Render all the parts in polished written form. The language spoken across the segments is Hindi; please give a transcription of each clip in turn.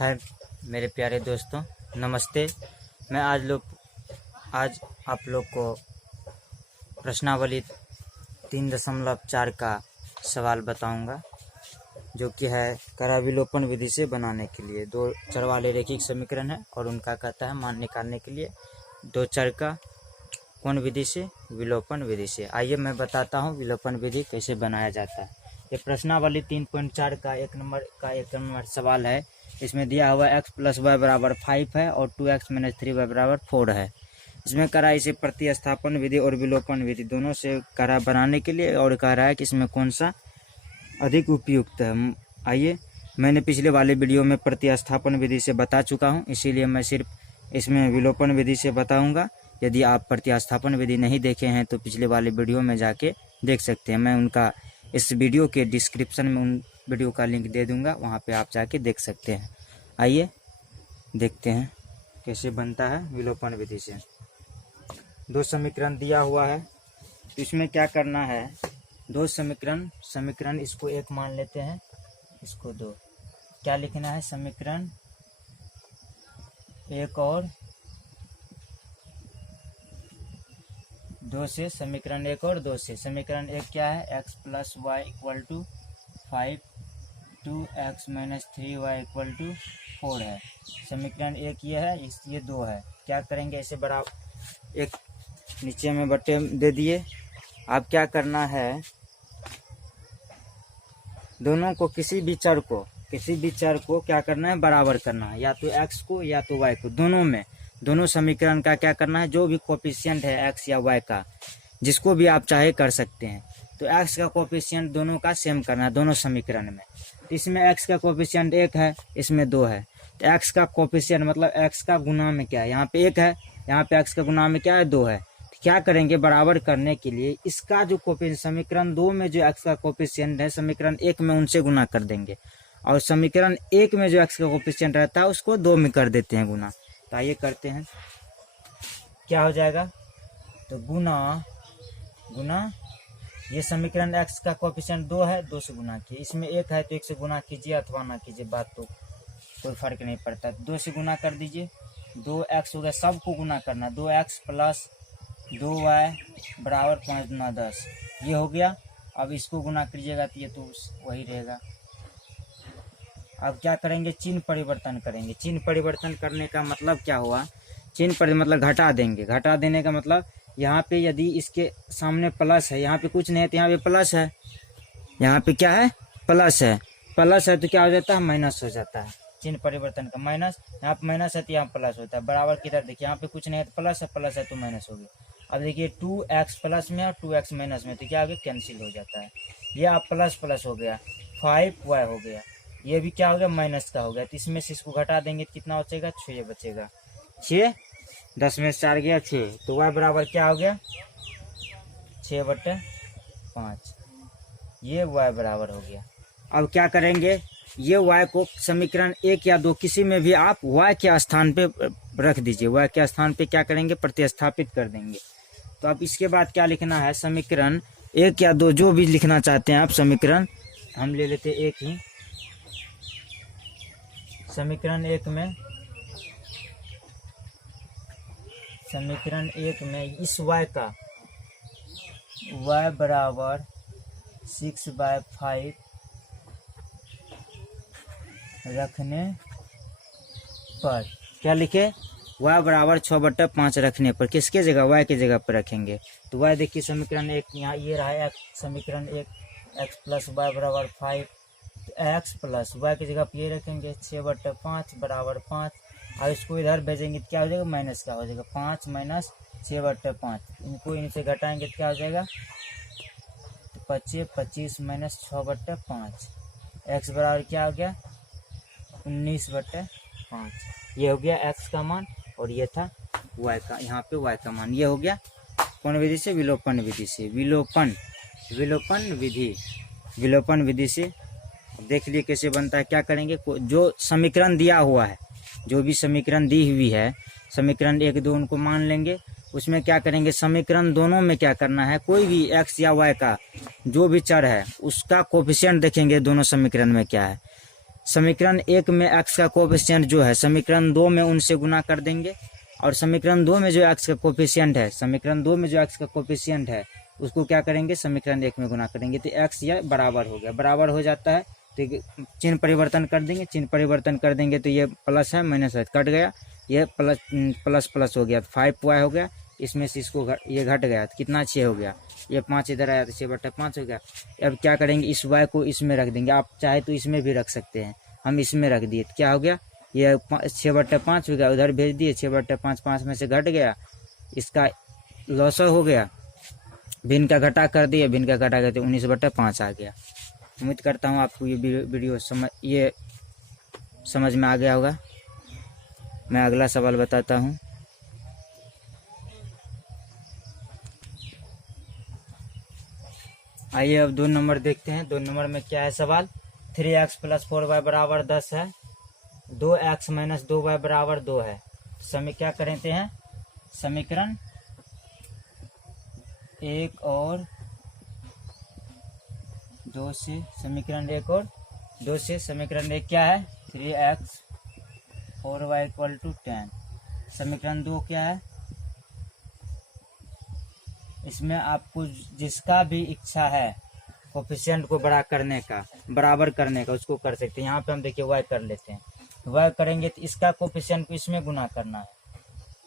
है मेरे प्यारे दोस्तों, नमस्ते। मैं आज आप लोग को प्रश्नावली 3.4 का सवाल बताऊंगा, जो कि है कराविलोपन विधि से बनाने के लिए दो चर वाले रैखिक समीकरण है और उनका कहता है मान निकालने के लिए दो चर का कौन विधि से, विलोपन विधि से। आइए मैं बताता हूँ विलोपन विधि कैसे बनाया जाता है। ये प्रश्नावली 3.4 का एक नंबर सवाल है। इसमें दिया हुआ x + y बराबर 5 है और 2x - 3y बराबर 4 है। इसमें कह रहा है इसे प्रतिस्थापन विधि और विलोपन विधि दोनों से कह रहा बनाने के लिए, और कह रहा है कि इसमें कौन सा अधिक उपयुक्त है। आइए, मैंने पिछले वाले वीडियो में प्रतिस्थापन विधि से बता चुका हूं, इसीलिए मैं सिर्फ इसमें विलोपन विधि से बताऊंगा। यदि आप प्रतिस्थापन विधि नहीं देखे हैं तो पिछले वाले वीडियो में जाके देख सकते हैं। मैं उनका इस वीडियो के डिस्क्रिप्शन में उन वीडियो का लिंक दे दूंगा, वहां पे आप जाके देख सकते हैं। आइए देखते हैं कैसे बनता है विलोपन विधि से। दो समीकरण दिया हुआ है, तो इसमें क्या करना है, दो समीकरण इसको एक मान लेते हैं, इसको दो। क्या लिखना है, समीकरण एक और दो से, समीकरण एक और दो से। समीकरण एक क्या है, x + y = 5, 2x - 3y = 4 है। समीकरण एक ये है, ये दो है। क्या करेंगे, ऐसे बराबर एक नीचे में बटे दे दिए। अब क्या करना है, दोनों को किसी भी चर को क्या करना है, बराबर करना है, या तो x को या तो y को। दोनों समीकरण का क्या करना है, जो भी कोफिशिएंट है x या y का, जिसको भी आप चाहे कर सकते हैं। तो x का कोफिशिएंट दोनों का सेम करना है दोनों समीकरण में। तो इसमें x का कोफिशिएंट 1 है, इसमें 2 है। तो x का कोफिशिएंट मतलब x का गुना में क्या है, यहाँ पे 1 है, यहाँ पे x का गुना में क्या है, 2 है। तो क्या करेंगे, बराबर करने के लिए इसका जो कोफिशिएंट समीकरण 2 में जो x का कोफिशिएंट है, समीकरण 1 में उनसे गुना कर देंगे, और समीकरण 1 में जो x का कोफिशिएंट रहता है उसको 2 में कर देते हैं गुना। तो आइए करते हैं, क्या हो जाएगा, तो गुना ये समीकरण x का कोफिशिएंट 2 है, 2 से गुना किए। इसमें 1 है तो 1 से गुना कीजिए अथवा ना कीजिए, बात तो कोई फर्क नहीं पड़ता। 2 से गुना कर दीजिए, 2x हो गया, सबको गुना करना, 2x + 2y बराबर 5 × 10, ये हो गया। अब इसको गुना कीजिएगा तो ये तो वही रहेगा। अब क्या करेंगे, चिन्ह परिवर्तन करेंगे। चिन्ह परिवर्तन करने का मतलब क्या हुआ, मतलब घटा देंगे। घटा देने का मतलब, यहाँ पे यदि इसके सामने प्लस है, यहाँ पे कुछ नहीं है तो यहाँ पे प्लस है, यहाँ पे क्या है, प्लस है तो क्या हो जाता है, माइनस हो जाता है। चिन्ह परिवर्तन का माइनस, यहाँ पे माइनस है तो यहाँ प्लस होता है। बराबर किधर देखिए, यहाँ पे कुछ नहीं है तो प्लस है तो माइनस हो गया। अब देखिए 2x प्लस में और 2x माइनस में, तो क्या हो गया, कैंसिल हो जाता है। ये आप प्लस हो गया, 5y हो गया, ये भी क्या हो गया, माइनस का हो गया। तो इसमें से इसको घटा देंगे तो कितना बचेगा, 6 बचेगा। 6, 10 में से 4 गया 6, तो y बराबर क्या हो गया, 6/5, ये y बराबर हो गया। अब क्या करेंगे, ये y को समीकरण 1 या 2 किसी में भी आप y के स्थान पे रख दीजिए। y के स्थान पे क्या करेंगे, प्रतिस्थापित कर देंगे। तो अब इसके बाद क्या लिखना है, समीकरण 1 या 2 जो भी लिखना चाहते हैं आप, समीकरण हम ले लेते 1 ही। समीकरण एक में इस y का y बराबर 6/5 रखने पर, क्या लिखे, y बराबर 6/5 रखने पर, किसके जगह, y के जगह पर रखेंगे। तो y देखिए समीकरण 1 यहाँ ये रहा है, समीकरण 1 x + y बराबर 5, x + y की जगह पर ये रखेंगे, 6/5 बराबर 5। और इसको इधर भेजेंगे तो क्या हो जाएगा, माइनस का हो जाएगा, 5 - 6/5। इनको इनसे घटाएंगे तो क्या हो जाएगा, 25 - 6/5। x बराबर क्या हो गया, 19/5। ये हो गया x का मान, और ये था y का, यहाँ पे y का मान। ये हो गया कौन विधि से, विलोपन विधि से। विलोपन विधि से देख लिए कैसे बनता है। क्या करेंगे, जो समीकरण दिया हुआ है, जो भी समीकरण दी हुई है, समीकरण 1, 2 उनको मान लेंगे। उसमें क्या करेंगे, समीकरण दोनों में क्या करना है, कोई भी x या y का जो भी चर है उसका कोफिशिएंट देखेंगे दोनों समीकरण में क्या है। समीकरण 1 में x का कोफिशिएंट जो है समीकरण 2 में उनसे गुना कर देंगे, और समीकरण 2 में जो x का कोफिशिएंट है, समीकरण 2 में जो x का कोफिशिएंट है उसको क्या करेंगे, समीकरण 1 में गुना करेंगे। तो x यह बराबर हो गया, बराबर हो जाता है तो चिन्ह परिवर्तन कर देंगे, चिन्ह परिवर्तन कर देंगे तो ये प्लस है माइनस है कट गया, ये प्लस प्लस हो गया, 5y हो गया, इसमें से इसको ये घट गया तो कितना 6 हो गया, ये 5 इधर आया तो 6/5 हो गया। अब क्या करेंगे, इस y को इसमें रख देंगे, आप चाहे तो इसमें भी रख सकते हैं, हम इसमें रख दिए तो क्या हो गया, ये 6/5 हो गया, उधर भेज दिए 6/5, 5 में से घट गया, इसका लॉस हो गया, भिन्न का घटा कर दिए, भिन्न का घटा करते 19/5 आ गया। उम्मीद करता हूँ आपको ये वीडियो समझ में आ गया होगा। मैं अगला सवाल बताता हूँ। आइए अब 2 नंबर देखते हैं। 2 नंबर में क्या है सवाल, 3x + 4y बराबर 10 है, 2x - 2y बराबर 2 है। क्या करते हैं, समीकरण 1 और 2 से, समीकरण 1 और 2 से, समीकरण 1 क्या है, 3x 4y = 10। समीकरण 2 क्या है, इसमें आपको जिसका भी इच्छा है कोफिशिएंट को बड़ा करने का, बराबर करने का, उसको कर सकते हैं। यहाँ पे हम देखिए y कर लेते हैं, y करेंगे तो इसका कोफिशिएंट को इसमें गुना करना है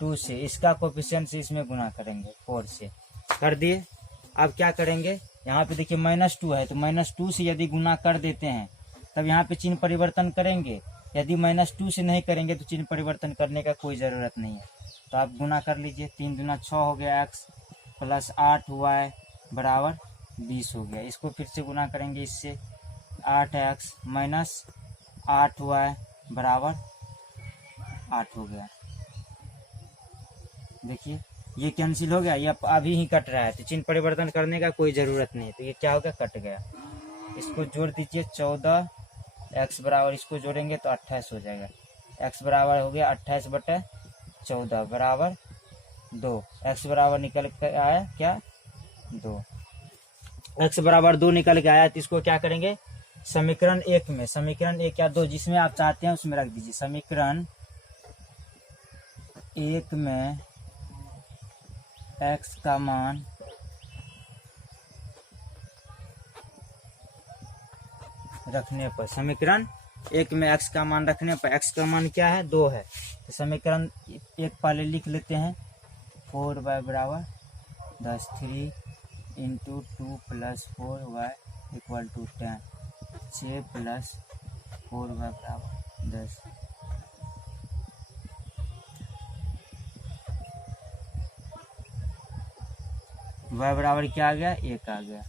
2 से, इसका कोफिशिएंट से इसमें गुना करेंगे 4 से, कर दिए। अब क्या करेंगे, यहाँ पे देखिए -2 है तो -2 से यदि गुना कर देते हैं तब यहाँ पे चिन्ह परिवर्तन करेंगे, यदि -2 से नहीं करेंगे तो चिन्ह परिवर्तन करने का कोई ज़रूरत नहीं है। तो आप गुना कर लीजिए, 3 दूना 6 हो गया, x + 8y बराबर 20 हो गया। इसको फिर से गुना करेंगे इससे, 8x - 8y बराबर 8 हो गया। देखिए ये कैंसिल हो गया, ये अभी ही कट रहा है तो चिन्ह परिवर्तन करने का कोई ज़रूरत नहीं है, तो ये क्या हो गया, कट गया। इसको जोड़ दीजिए, 14 x बराबर, इसको जोड़ेंगे तो 28 हो जाएगा, x बराबर हो गया 28/14 बराबर 2, x बराबर निकल कर आया क्या, 2, x बराबर 2 निकल के आया। तो इसको क्या करेंगे, समीकरण 1 में, समीकरण 1 या 2 जिसमें आप चाहते हैं उसमें रख दीजिए। समीकरण 1 में x का मान रखने पर, समीकरण 1 में x का मान रखने पर, x का मान क्या है, 2 है, तो समीकरण 1 पहले लिख लेते हैं, 4y बराबर 10, 3 × 2 + 4y = 10, 6 + 4y बराबर 10। y बराबर क्या आ गया, 1 आ गया।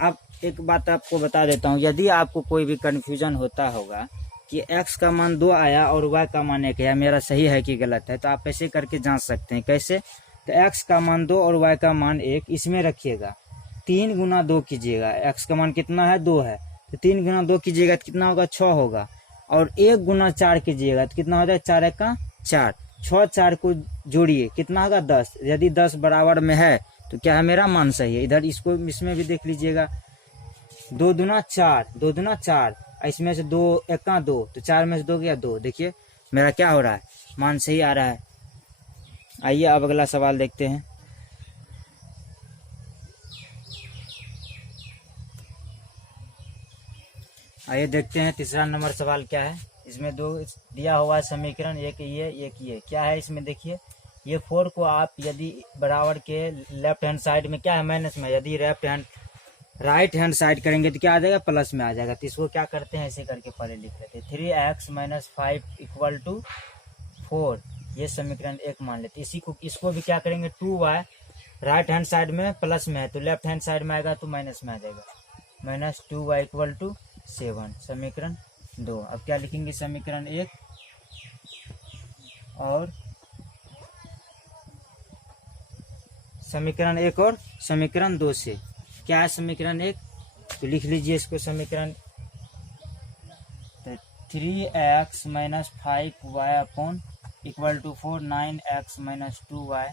अब एक बात आपको बता देता हूँ, यदि आपको कोई भी कन्फ्यूजन होता होगा कि x का मान 2 आया और y का मान 1 है, मेरा सही है कि गलत है, तो आप ऐसे करके जांच सकते हैं। कैसे, तो x का मान 2 और y का मान 1 इसमें रखिएगा, 3 × 2 कीजिएगा, x का मान कितना है, 2 है, तो 3 × 2 कीजिएगा तो कितना होगा, 6 होगा, और 1 × 4 कीजिएगा तो कितना हो जाए, 4 × 1 = 4, 6 4 को जोड़िए कितना होगा, 10। यदि 10 बराबर में है तो क्या है, मेरा मान सही है। इधर इसको इसमें भी देख लीजिएगा, 2 दूना 4, 2 दूना 4, इसमें से 2 1 × 2, तो 4 में से 2 गया 2। देखिए मेरा क्या हो रहा है, मान सही आ रहा है। आइए अब अगला सवाल देखते हैं। आइए देखते हैं तीसरा नंबर सवाल क्या है। इसमें 2 दिया हुआ है समीकरण, एक ये क्या है, इसमें देखिए ये 4 को आप यदि बराबर के लेफ्ट हैंड साइड में क्या है, माइनस में, यदि राइट हैंड साइड करेंगे तो क्या आ जाएगा, प्लस में आ जाएगा। तो इसको क्या करते हैं, ऐसे करके पहले लिख लेते हैं, 3x - 5 = 4, ये समीकरण 1 मान लेते हैं। इसको भी क्या करेंगे, 2y राइट हैंड साइड में प्लस में है तो लेफ्ट हैंड साइड में आएगा तो माइनस में आ जाएगा, -2y = 7, समीकरण 2। अब क्या लिखेंगे, समीकरण 1 और समीकरण 2 से क्या है, समीकरण 1 तो लिख लीजिए इसको, समीकरण 3x - 5y = 4, 9x - 2y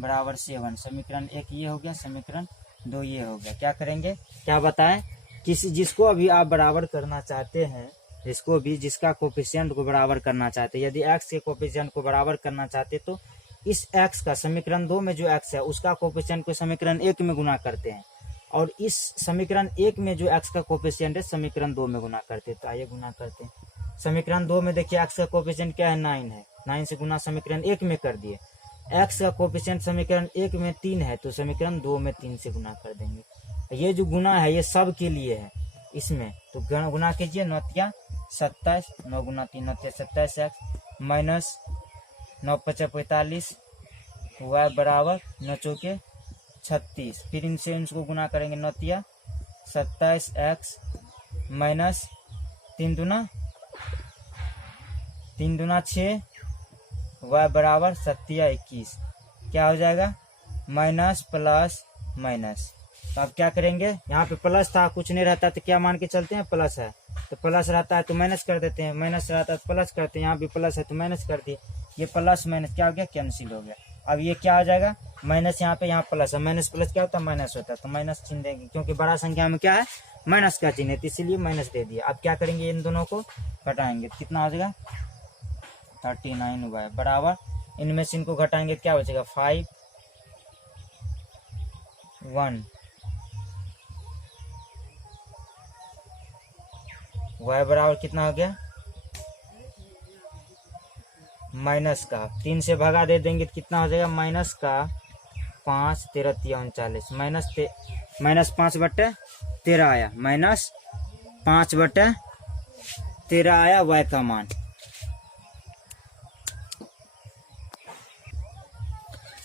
बराबर 7, समीकरण 1 ये हो गया, समीकरण 2 ये हो गया। क्या करेंगे, क्या बताएं, किसी जिसको अभी आप बराबर करना चाहते हैं, जिसको भी जिसका कोफिशिएंट को बराबर करना चाहते हैं, यदि x के कोफिशिएंट को बराबर करना चाहते तो इस x का समीकरण 2 में जो x है उसका कोफिशिएंट को समीकरण 1 में गुना करते हैं, और इस समीकरण 1 में जो x का कोफिशिएंट है समीकरण 2 में गुना करते हैं। तो आइए गुना करते हैं। समीकरण 2 में देखिए x का कोफिशिएंट क्या है, 9 है। 9 से गुना समीकरण 1 में कर दिए। x का कोफिशिएंट समीकरण 1 में 3 है, तो समीकरण 2 में 3 से गुना कर देंगे। ये जो गुना है ये सब के लिए है इसमें, तो गुना कीजिए। 9 27, 9 गुना 3 9 27 x माइनस 9 5 45 y बराबर 9 चौके 36। फिर इनसे इनको गुना करेंगे। 9 27 x माइनस 3 दूना 6 y बराबर 7 21। क्या हो जाएगा, माइनस प्लस माइनस। तो अब क्या करेंगे, यहाँ पे प्लस था, कुछ नहीं रहता तो क्या मान के चलते हैं, प्लस है तो प्लस रहता है तो माइनस कर देते हैं, माइनस रहता है तो प्लस करते हैं। यहाँ भी प्लस है तो माइनस कर दिए। ये प्लस माइनस क्या हो गया, कैंसिल हो गया। अब ये क्या हो जाएगा, माइनस यहाँ पे, यहाँ प्लस है, माइनस प्लस क्या होता है, माइनस होता है, तो माइनस चिन्ह देंगे क्योंकि बड़ा संख्या में क्या है, माइनस का चिन्ह है, तो इसीलिए माइनस दे दिया। अब क्या करेंगे, इन दोनों को घटाएंगे, कितना हो जाएगा 39y बराबर, इनमें से इनको घटाएंगे क्या बचेगा 5 1 y बराबर कितना हो गया, माइनस का 3 से भगा दे देंगे तो कितना हो जाएगा, माइनस का 5 13 39 माइनस 5/13 आया, माइनस 5/13 आया y का मान।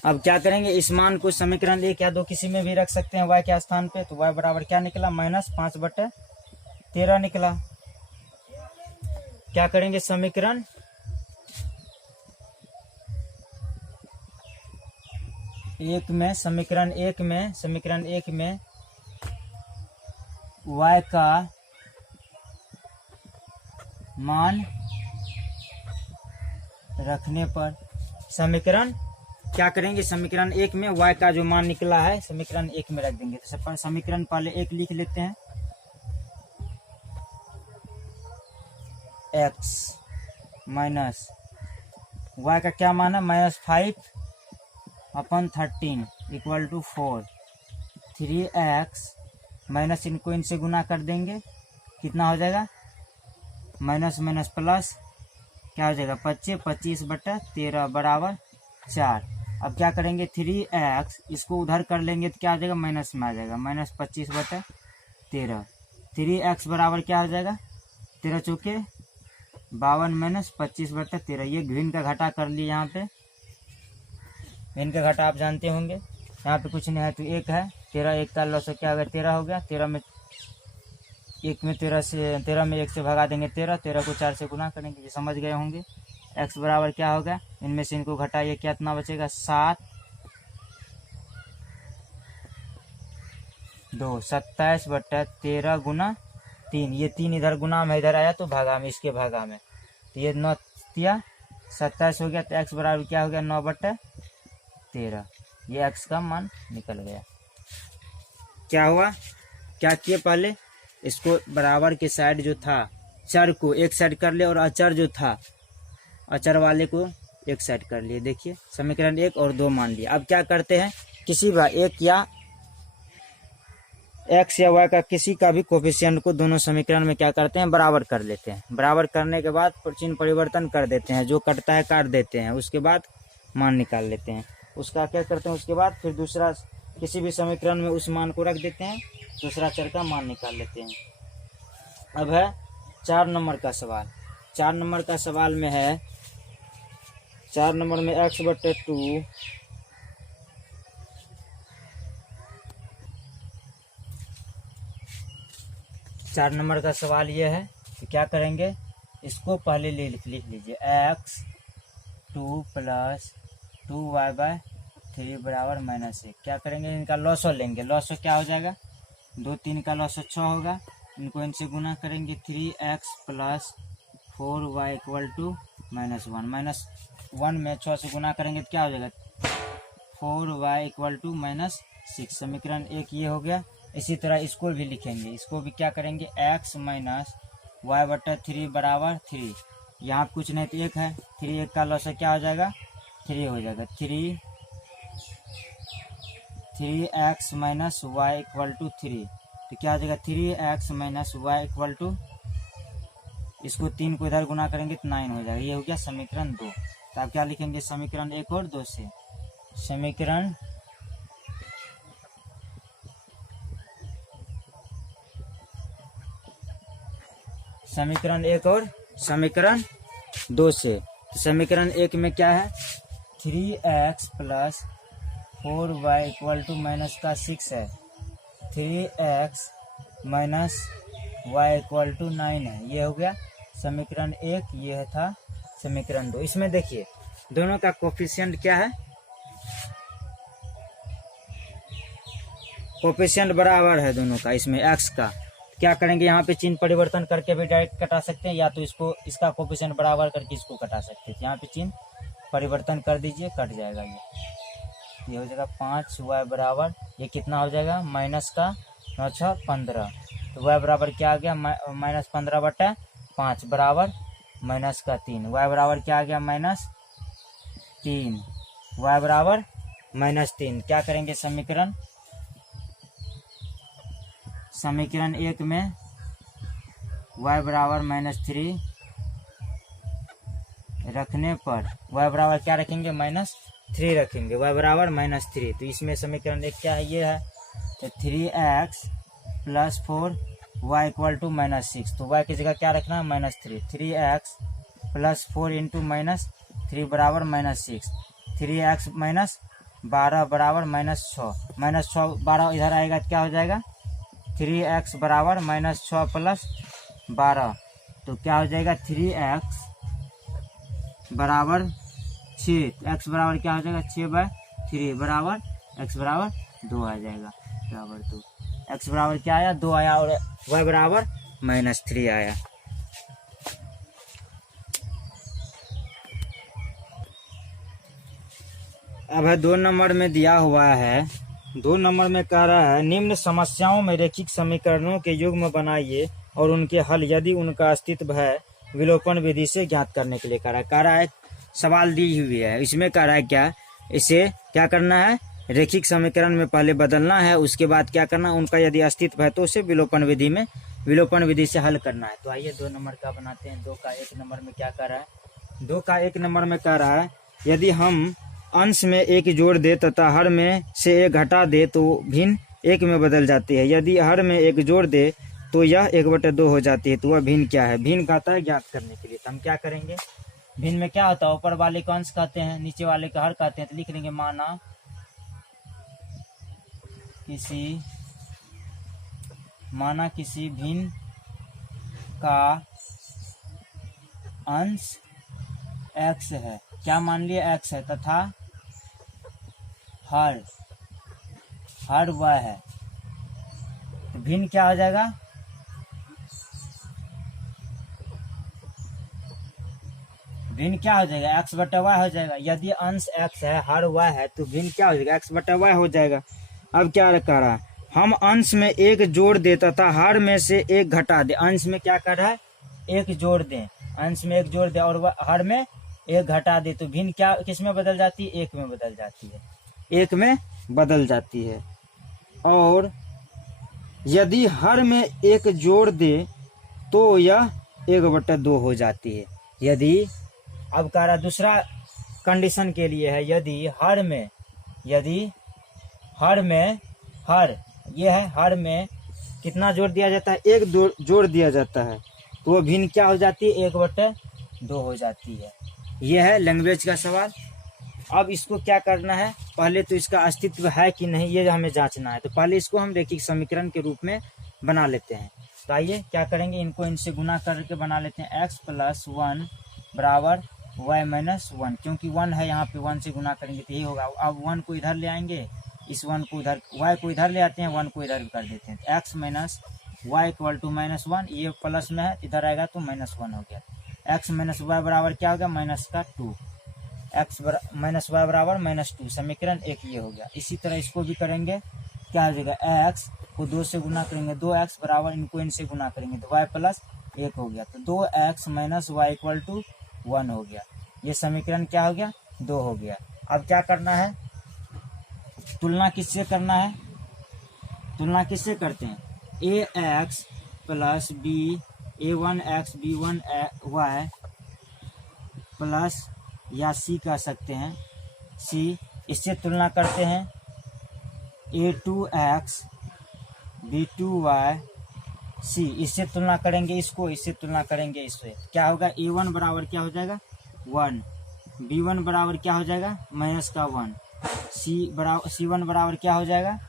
अब क्या करेंगे, इस मान को समीकरण 1 या 2 किसी में भी रख सकते हैं y के स्थान पे, तो y बराबर क्या निकला, माइनस 5/13 निकला। क्या करेंगे, समीकरण 1 में y का मान रखने पर समीकरण क्या करेंगे, समीकरण 1 में y का जो मान निकला है समीकरण 1 में रख देंगे। तो समीकरण पहले 1 लिख लेते हैं, x माइनस y का क्या मान है, minus 5/13 equal to 4 3x minus, इनको इनसे गुना कर देंगे, कितना हो जाएगा, माइनस माइनस प्लस क्या हो जाएगा 25/13 बराबर 4। अब क्या करेंगे, 3x इसको उधर कर लेंगे तो क्या हो जाएगा, माइनस में आ जाएगा, माइनस 25/13। 3x बराबर क्या हो जाएगा, 13 चौके 52 माइनस 25/13। ये भिन्न का घटा कर लिए, यहाँ पे भिन्न का घटा आप जानते होंगे, यहाँ पे कुछ नहीं है तो 1 है, 13 1 का लॉस क्या हो गया, 13 हो गया। 13 में 1 में 13 में 1 से भगा देंगे 13 को 4 से गुना करेंगे, ये समझ गए होंगे। x बराबर क्या होगा, इनमें से इनको घटाइए, क्या इतना बचेगा 7 2 27/13 गुना 3। ये 3 इधर गुना में इधर आया तो भागा में, इसके भागा में, तो ये 9 27 हो गया। तो x बराबर क्या हो गया, 9/13। ये x का मान निकल गया। क्या हुआ, क्या किए, पहले इसको बराबर के साइड जो था चर को एक साइड कर ले, और अचर जो था अचर वाले को एक साइड कर लिए। देखिए समीकरण 1 और 2 मान लिया। अब क्या करते हैं, किसी भी एक या x या y का किसी का भी कोफिशिएंट को दोनों समीकरण में क्या करते हैं, बराबर कर लेते हैं। बराबर करने के बाद चिन्ह परिवर्तन कर देते हैं, जो कटता है काट देते हैं, उसके बाद मान निकाल लेते हैं। उसका क्या करते हैं, उसके बाद फिर दूसरा किसी भी समीकरण में उस मान को रख देते हैं, दूसरा चर का मान निकाल लेते हैं। अब है 4 नंबर का सवाल। 4 नंबर का सवाल में है, 4 नंबर में x/2 4 नंबर का सवाल ये है कि क्या करेंगे, इसको पहले लिख लीजिए, x2 + 2y/3 बराबर -1। क्या करेंगे, इनका लॉसो लेंगे, लॉसो क्या हो जाएगा, 2 3 का लॉसो 6 होगा, इनको इनसे गुना करेंगे, 3x + 4y इक्वल टू -1। -1 में 6 से गुना करेंगे तो क्या हो जाएगा, 4y इक्वल टू -6। समीकरण 1 ये हो गया। इसी तरह इसको भी लिखेंगे, इसको भी क्या करेंगे, x माइनस वाई बटा 3 बराबर 3। यहाँ कुछ नहीं तो 1 है, 3 1 का लॉस है, क्या हो जाएगा 3 हो जाएगा। 3x minus Y equal to 3, तो क्या हो जाएगा 3x minus Y equal to, इसको 3 को इधर गुना करेंगे तो 9 हो जाएगा। ये हो गया समीकरण 2। तो आप क्या लिखेंगे, समीकरण 1 और 2 से, समीकरण समीकरण 1 और समीकरण 2 से। तो समीकरण 1 में क्या है, 3x plus 4y equal to minus का 6 है, 3x minus Y equal to 9 है। ये हो गया समीकरण 1, ये था समीकरण 2। इसमें देखिए दोनों का कोफिशिएंट क्या है, कोफिशिएंट बराबर है दोनों का। इसमें x का क्या करेंगे, यहाँ पे चिन्ह परिवर्तन करके भी डायरेक्ट कटा सकते हैं, या तो इसको इसका कोफिशिएंट बराबर करके इसको कटा सकते हैं। यहाँ पे चिन्ह परिवर्तन कर दीजिए, कट जाएगा। ये हो जाएगा 5y बराबर, ये कितना हो जाएगा माइनस का 9 6 15, तो y बराबर क्या आ गया माइनस 15 बटा 5 बराबर माइनस का 3। y बराबर क्या आ गया माइनस 3, y बराबर माइनस 3। क्या करेंगे, समीकरण 1 में y बराबर माइनस 3 रखने पर y बराबर क्या रखेंगे, माइनस 3 रखेंगे, y बराबर माइनस 3। तो इसमें समीकरण 1 क्या है, ये है। तो 3x plus 4y equal to minus 6, तो y की जगह क्या रखना है minus 3। 3x plus 4 into minus 3 बराबर माइनस 6, 3x माइनस 12 बराबर माइनस 6, माइनस 6 12 इधर आएगा तो क्या हो जाएगा 3x बराबर माइनस 6 प्लस 12, तो क्या हो जाएगा 3x बराबर 6, x बराबर क्या हो जाएगा 6/3 बराबर x बराबर 2 आ जाएगा, बराबर 2। x बराबर क्या आया 2 आया, और y बराबर माइनस 3 आया। अब है 2 नंबर में दिया हुआ है, 2 नंबर में कह रहा है निम्न समस्याओं में रेखिक समीकरणों के युग्म बनाइए और उनके हल यदि उनका अस्तित्व है विलोपन विधि से ज्ञात करने के लिए कह रहा है सवाल दी हुई है। इसमें कह रहा है क्या, इसे क्या करना है, रेखिक समीकरण में पहले बदलना है, उसके बाद क्या करना, उनका यदि अस्तित्व है तो उसे विलोपन विधि से हल करना है। तो आइए 2 नंबर का बनाते हैं। 2 का 1 नंबर में क्या कह रहा है, 2 का 1 नंबर में कह रहा है यदि हम अंश में 1 जोड़ दे तथा हर में से 1 घटा दे तो भिन्न 1 में बदल जाती है। यदि हर में 1 जोड़ दे तो यह 1/2 हो जाती है। तो वह भिन्न क्या है, भिन्न कहता है ज्ञात करने के लिए। तो हम क्या करेंगे, भिन्न में क्या होता है, ऊपर वाले का अंश कहते हैं, नीचे वाले का हर कहते हैं। तो लिख लेंगे माना किसी भिन्न का अंश x है, क्या मान लिया x है, तथा हर y है, तो भिन्न क्या हो जाएगा, भिन्न क्या हो जाएगा x/y हो जाएगा। यदि अंश x है हर y है तो भिन्न क्या हो जाएगा x/y हो जाएगा। अब क्या कह रहा है, हम अंश में 1 जोड़ दे तथा हर में से 1 घटा दे। अंश में क्या कर रहा है 1 जोड़ दे, अंश में 1 जोड़ दे और हर में 1 घटा दे, तो भिन्न क्या किस में बदल जाती है, 1 में बदल जाती है, 1 में बदल जाती है। और यदि हर में 1 जोड़ दे तो यह 1/2 हो जाती है। यदि अब कह रहा दूसरा कंडीशन के लिए है, यदि हर ये है, हर में कितना जोड़ दिया जाता है, 1 जोड़ दिया जाता है, तो वो भिन्न क्या हो जाती है 1/2 हो जाती है। यह है लैंग्वेज का सवाल। अब इसको क्या करना है, पहले तो इसका अस्तित्व है कि नहीं ये हमें जांचना है। तो पहले इसको हम रेखिक समीकरण के रूप में बना लेते हैं। तो आइए क्या करेंगे, इनको इनसे गुना करके बना लेते हैं। x + 1 बराबर y - 1, क्योंकि 1 है यहाँ पे, 1 से गुना करेंगे तो यही होगा। अब 1 को इधर ले आएंगे, इस 1 को इधर, y को इधर ले आते हैं, 1 को इधर कर देते हैं। x - y = -1, ये प्लस में है, इधर आएगा तो -1 हो गया। x - y बराबर क्या हो गया -2, x - y बराबर -2, समीकरण 1 ये हो गया। इसी तरह इसको भी करेंगे, क्या हो जाएगा x को 2 से गुना करेंगे, 2x बराबर इनको इनसे गुना करेंगे तो y प्लस 1 हो गया। तो 2x minus Y equal to 1 हो गया। ये समीकरण क्या हो गया? 2 हो गया। अब क्या करना है? तुलना किससे करना है? तुलना किससे करते हैं? ax plus b a1x b1y plus या c कह सकते हैं c, इससे तुलना करते हैं a2x b2y c, इससे तुलना करेंगे इसको, इससे तुलना करेंगे इससे, क्या होगा? a1 बराबर क्या हो जाएगा? 1, b1 बराबर क्या हो जाएगा? माइनस का 1, c1 बराबर क्या हो जाएगा?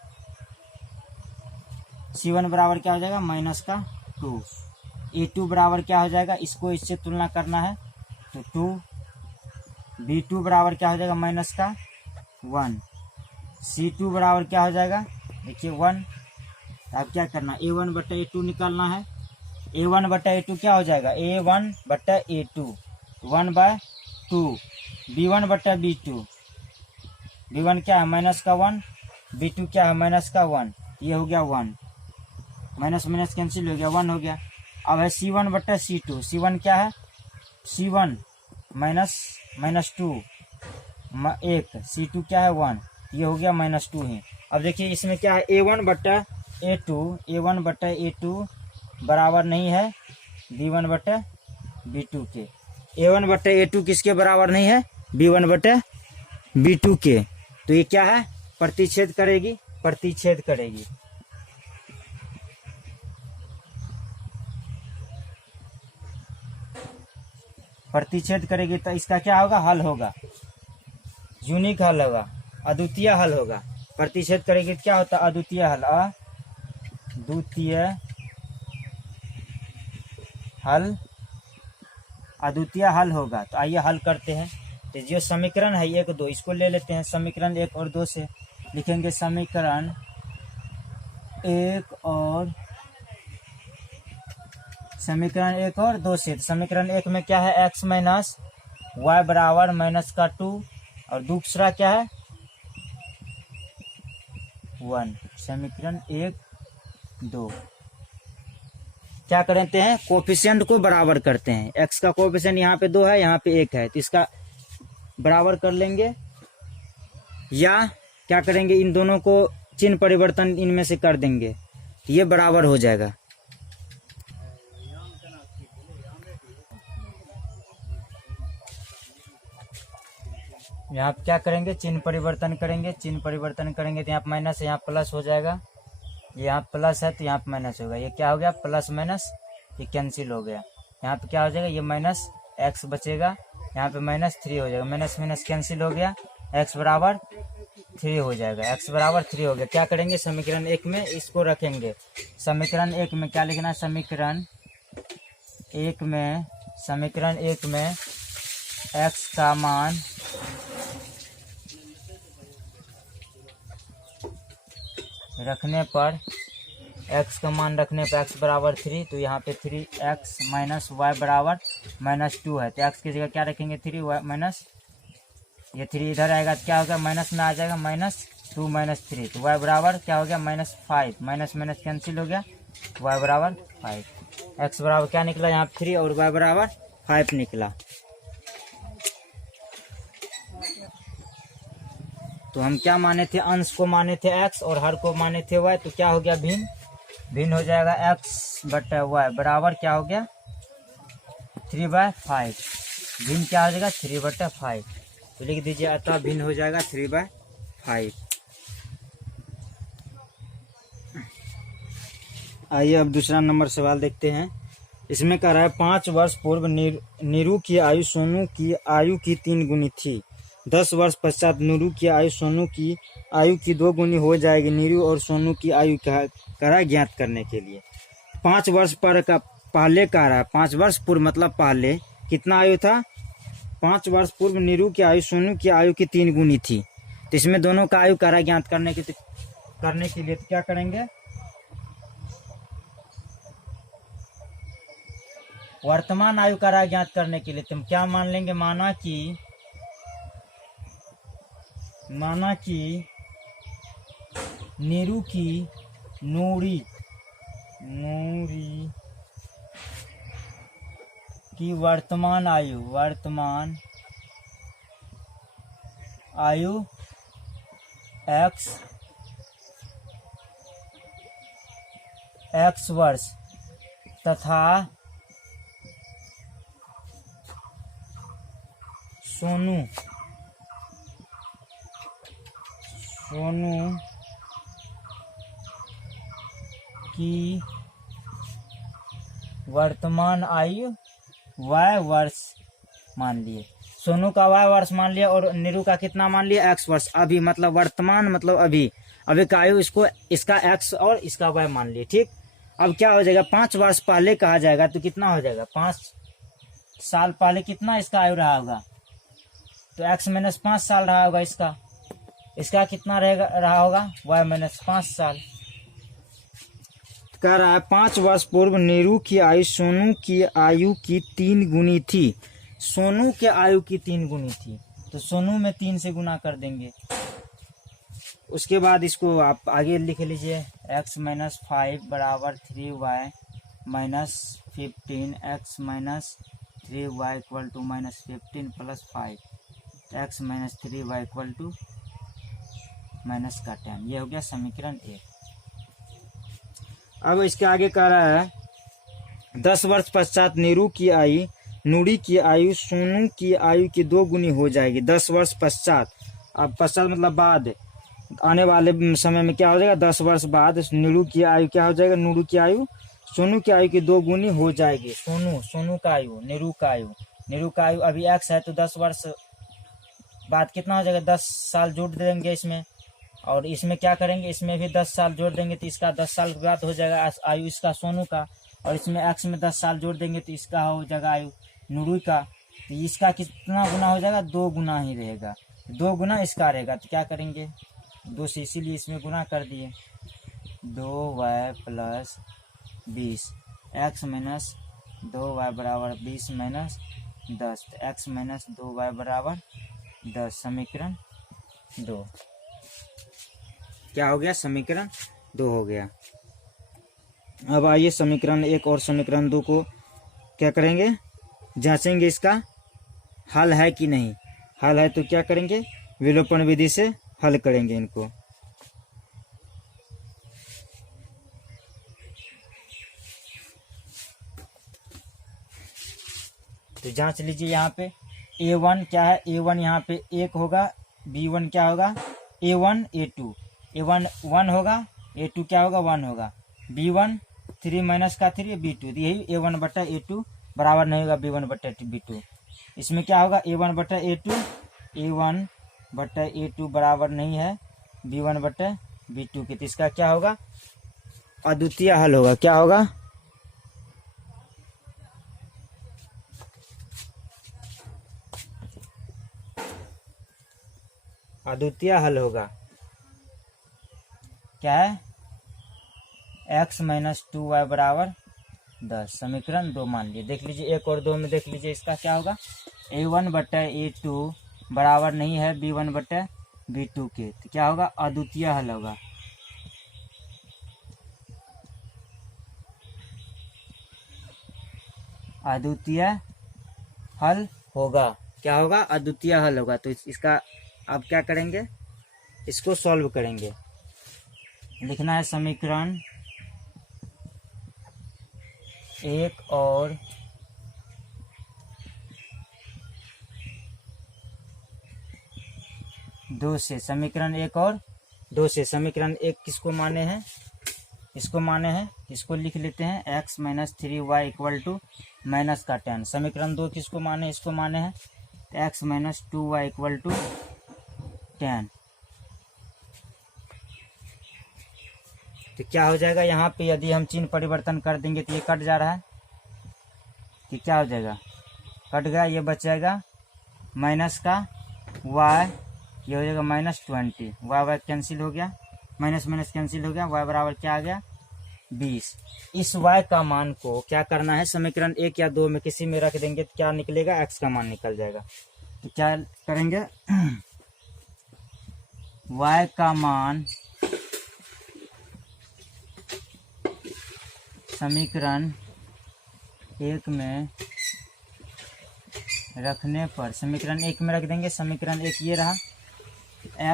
c1 बराबर क्या हो जाएगा? माइनस का 2, a2 बराबर क्या हो जाएगा? इसको इससे तुलना करना है तो 2, b2 बराबर क्या हो जाएगा? माइनस का 1, c2 बराबर क्या हो जाएगा? देखिए 1। अब क्या करना? a1 बटा a2 निकालना है। a1 बटा a2 क्या हो जाएगा? a1 बटा a2 1/2, b1 बटा b2, b1 क्या है? माइनस का 1, b2 क्या है? माइनस का 1, ये हो गया 1, माइनस माइनस कैंसिल हो गया, 1 हो गया। अब है c1 बटा c2, c1 क्या है? c1 माइनस 2 1, c2 क्या है? 1, ये हो गया -2 ही। अब देखिए इसमें क्या है? a1 बटा a2 बराबर नहीं है b1 बटा b2 के। a1 बटा a2 किसके बराबर नहीं है? b1 बटा b2 के। तो ये क्या है? प्रतिच्छेद करेगी, प्रतिच्छेद करेगी। प्रतिच्छेद करेगी तो इसका क्या होगा? हल होगा, यूनिक हल होगा, अद्वितीय हल होगा। प्रतिच्छेद करेगी तो क्या होता है? अद्वितीय हल, अद्वितीय हल होगा। तो आइए हल करते हैं। तो जो समीकरण है 1 2, इसको ले लेते हैं। समीकरण 1 और 2 से लिखेंगे समीकरण 1 और 2 से। समीकरण 1 में क्या है? x माइनस वाई बराबर माइनस का 2 और दूसरा क्या है? 1। समीकरण 1 2 क्या करते हैं? कोफिशिएंट को बराबर करते हैं। x का कोफिशिएंट यहाँ पे 2 है, यहाँ पे 1 है, तो इसका बराबर कर लेंगे। या क्या करेंगे? इन दोनों को चिन्ह परिवर्तन इनमें से कर देंगे, ये बराबर हो जाएगा। यहाँ पे क्या करेंगे? चिन्ह परिवर्तन करेंगे। चिन्ह परिवर्तन करेंगे तो यहाँ पे माइनस है, यहाँ प्लस हो जाएगा। यहाँ प्लस है तो यहाँ पे माइनस होगा। ये क्या हो गया? प्लस माइनस ये कैंसिल हो गया। यहाँ पे क्या हो जाएगा? ये माइनस x बचेगा, यहाँ पे -3 हो जाएगा। माइनस माइनस कैंसिल हो गया, x बराबर 3 हो जाएगा। x बराबर 3 हो गया। क्या करेंगे? समीकरण 1 में इसको रखेंगे। समीकरण 1 में क्या लिखना है? समीकरण 1 में x का मान रखने पर x का मान रखने पर x बराबर 3, तो यहाँ पे 3x माइनस वाई बराबर -2 है। तो x की जगह क्या रखेंगे? 3 y माइनस, ये 3 इधर आएगा तो क्या होगा? माइनस में आ जाएगा, -2 -3, तो y बराबर क्या हो गया? -5, माइनस माइनस कैंसिल हो गया, y बराबर 5। x बराबर क्या निकला? यहाँ 3 और y बराबर 5 निकला। तो हम क्या माने थे? अंश को माने थे x और हर को माने थे y, तो क्या हो गया? भिन्न हो जाएगा। x बटा y बराबर क्या हो गया? 3/5। भिन्न क्या हो जाएगा? 3/5। तो लिख दीजिए, अतः भिन्न हो जाएगा 3/5। आइए अब दूसरा नंबर सवाल देखते हैं। इसमें कह रहा है 5 वर्ष पूर्व नीरू की आयु सोनू की आयु की 3 गुनी थी। 10 वर्ष पश्चात नीरू की आयु सोनू की आयु की 2 गुनी हो जाएगी। नीरू और सोनू की आयु करा ज्ञात करने के लिए 5 वर्ष पर का पहले कह रहा है। 5 वर्ष पूर्व मतलब पहले कितना आयु था? 5 वर्ष पूर्व नीरू की आयु सोनू की आयु की 3 गुनी थी। तो इसमें दोनों का आयु करा ज्ञात करने के लिए तो क्या करेंगे? वर्तमान आयु करा ज्ञात करने के लिए तुम क्या मान लेंगे? माना कि नीरू की नूरी नूरी की वर्तमान आयु x वर्ष तथा सोनू की वर्तमान आयु y वर्ष मान लिए। सोनू का y वर्ष मान लिया और नीरू का कितना मान लिया x वर्ष। अभी मतलब वर्तमान मतलब अभी का आयु इसको इसका x और इसका y मान लिए। ठीक, अब क्या हो जाएगा 5 वर्ष पहले कहा जाएगा तो कितना हो जाएगा 5 साल पहले कितना इसका आयु रहा होगा तो x माइनस 5 साल रहा होगा इसका कितना रहा होगा y माइनस 5 साल। कह रहा है 5 वर्ष पूर्व नीरू की आयु सोनू की आयु की 3 गुनी थी। सोनू के आयु की 3 गुनी थी तो सोनू में 3 से गुना कर देंगे। उसके बाद इसको आप आगे लिख लीजिए x माइनस 5 बराबर 3y minus 15 x minus 3y equal to minus 15 plus 5 x minus 3y equal to minus का 10। ये हो गया समीकरण 1। अब इसके आगे कह रहा है 10 वर्ष पश्चात नीरू की आयु नूरी की आयु सोनू की आयु की 2 गुनी हो जाएगी। 10 वर्ष पश्चात, अब पश्चात मतलब बाद, आने वाले समय में क्या हो जाएगा 10 वर्ष बाद नीरू की आयु क्या हो जाएगा नूरू की आयु सोनू की आयु की 2 गुनी हो जाएगी। सोनू का आयु नीरू का आयु अभी x है तो 10 वर्ष बाद कितना हो जाएगा 10 साल जोड़ देंगे इसमें और इसमें क्या करेंगे इसमें भी 10 साल जोड़ देंगे तो इसका 10 साल के बाद हो जाएगा आयु इसका सोनू का और इसमें x में 10 साल जोड़ देंगे तो इसका हो जाएगा आयु नूरू का। तो इसका कितना गुना हो जाएगा 2 गुना ही रहेगा, 2 गुना इसका रहेगा तो क्या करेंगे 2 से इसीलिए इसमें गुना कर दिए 2y plus 20 x minus 2y बराबर 20 माइनस 10 तो x माइनस 2y बराबर 10 समीकरण 2 क्या हो गया समीकरण 2 हो गया। अब आइए समीकरण 1 और समीकरण 2 को क्या करेंगे जांचेंगे इसका हल है कि नहीं। हल है तो क्या करेंगे विलोपन विधि से हल करेंगे इनको। तो जांच लीजिए यहाँ पे a1 क्या है a1 यहाँ पे 1 होगा b1 क्या होगा a1 a2 a1 1 होगा a2 क्या होगा 1 होगा b1 3 माइनस का 3 b2 यही a1 बटा a2 बराबर नहीं होगा b1 बटा b2। इसमें क्या होगा a1 बटा a2 बराबर नहीं है b1 बटा b2 के। तो इसका क्या होगा अद्वितीय हल होगा। क्या होगा अद्वितीय हल होगा। क्या है x माइनस 2y बराबर 10 समीकरण 2 मान लिए। देख लीजिए 1 और 2 में देख लीजिए इसका क्या होगा a1 बटा a2 बराबर नहीं है b1 बटा b2 के। तो क्या होगा अद्वितीय हल होगा। अद्वितीय हल होगा। क्या होगा अद्वितीय हल होगा। तो इसका अब क्या करेंगे इसको सॉल्व करेंगे। लिखना है समीकरण 1 और 2 से। समीकरण 1 और 2 से समीकरण 1 किसको माने हैं इसको माने हैं इसको लिख लेते हैं x minus 3y equal to minus का 10। समीकरण 2 किसको माने इसको माने हैं x minus 2y equal to 10। तो क्या हो जाएगा यहाँ पे यदि हम चिन्ह परिवर्तन कर देंगे तो ये कट जा रहा है कि क्या हो जाएगा कट गया ये बच जाएगा माइनस का y ये हो जाएगा माइनस 20 y कैंसिल हो गया माइनस माइनस कैंसिल हो गया y बराबर क्या आ गया 20। इस y का मान को क्या करना है समीकरण 1 या 2 में किसी में रख देंगे तो क्या निकलेगा x का मान निकल जाएगा। तो क्या करेंगे y का मान समीकरण एक में रखने पर, समीकरण एक में रख देंगे। समीकरण एक ये रहा,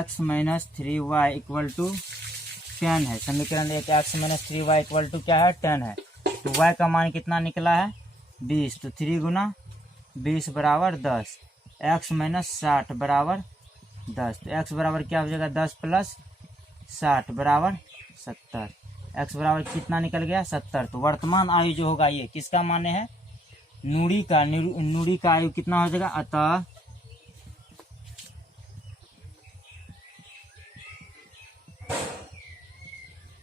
x minus 3y equal to 10 है। समीकरण एक x minus 3y equal to क्या है, 10 है। तो y का मान कितना निकला है, 20। तो 3 गुना 20 बराबर 10। x माइनस 60 बराबर 10। तो x बराबर क्या हो जाएगा, 10 प्लस 60 बराबर 70। x बराबर कितना निकल गया, 70। तो वर्तमान आयु जो होगा ये किसका मान्य है, नूरी का। नूरी का आयु कितना हो जाएगा, अतः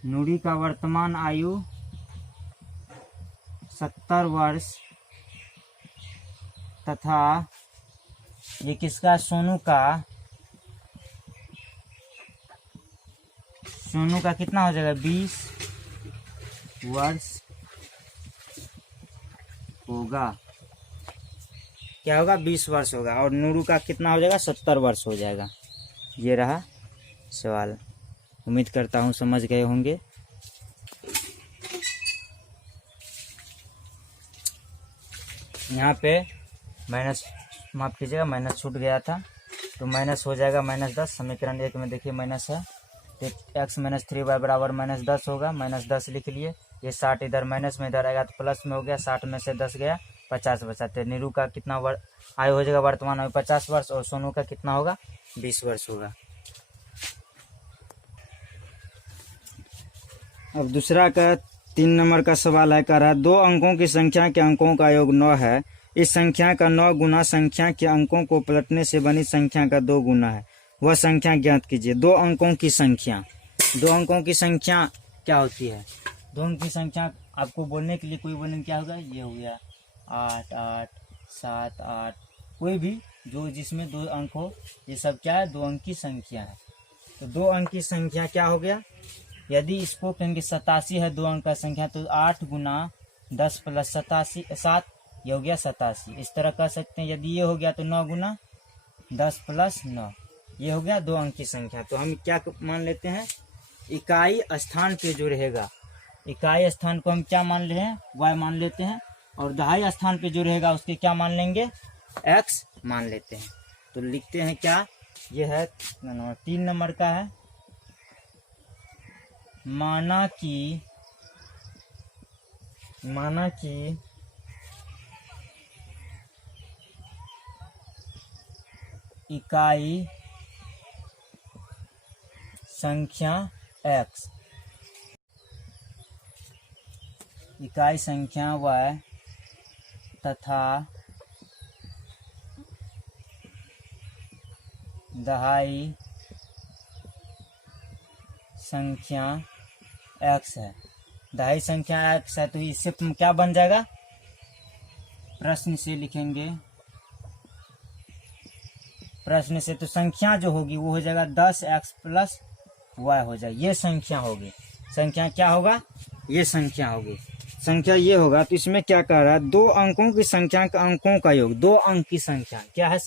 नूरी का वर्तमान आयु 70 वर्ष तथा ये किसका, सोनू का कितना हो जाएगा, 20 वर्ष होगा। क्या होगा, 20 वर्ष होगा। और नूरू का कितना हो जाएगा, 70 वर्ष हो जाएगा। ये रहा सवाल। उम्मीद करता हूँ समझ गए होंगे। यहाँ पे माइनस, माफ कीजिएगा, माइनस छूट गया था, तो माइनस हो जाएगा -10। समीकरण एक में देखिए माइनस है, तो x माइनस 3y बराबर -10 होगा। -10 लिख लिए। ये 60 इधर माइनस में, इधर आएगा तो प्लस में हो गया। 60 में से 10 गया, 50 बचा। तो नीरू का कितना आयु हो जाएगा, वर्तमान आयु 50 वर्ष, और सोनू का कितना होगा, 20 वर्ष होगा। अब दूसरा का 3 नंबर का सवाल है, कह रहा है 2 अंकों की संख्या के अंकों का योग 9 है। इस संख्या का 9 गुना संख्या के अंकों को पलटने से बनी संख्या का 2 गुना है। वह संख्या ज्ञात कीजिए। 2 अंकों की संख्या, 2 अंकों की संख्या क्या होती है, 2 अंक की संख्या आपको बोलने के लिए कोई बोलेंगे क्या होगा, ये हो गया 8 8 7 8, कोई भी जो जिसमें 2 अंक हो, ये सब क्या है, 2 अंक की संख्या है। तो 2 अंक की संख्या क्या हो गया, यदि इसको कहेंगे 87 है 2 अंक का संख्या, तो 8 गुना 10 प्लस 87 7, ये हो गया 87। इस तरह कह सकते हैं। यदि ये हो गया तो 9 गुना 10 प्लस 9, ये हो गया 2 अंक की संख्या। तो हम क्या मान लेते हैं, इकाई स्थान पे जो रहेगा, इकाई स्थान को हम क्या मान रहे हैं, y मान लेते हैं। और दहाई स्थान पे जो रहेगा उसके क्या मान लेंगे, x मान लेते हैं। तो लिखते हैं क्या, ये है 3 नंबर का है, माना कि इकाई संख्या x, इकाई संख्या y तथा दहाई संख्या x है। दहाई संख्या x है, तो इससे क्या बन जाएगा, प्रश्न से लिखेंगे। प्रश्न से तो संख्या जो होगी वो हो जाएगा 10x प्लस y हो जाए, ये संख्या होगी। संख्या क्या होगा, ये संख्या होगी। संख्या ये होगा। तो इसमें क्या कह रहा है, 2 अंकों की संख्या का अंकों का योग। 2 अंक की संख्या क्या है,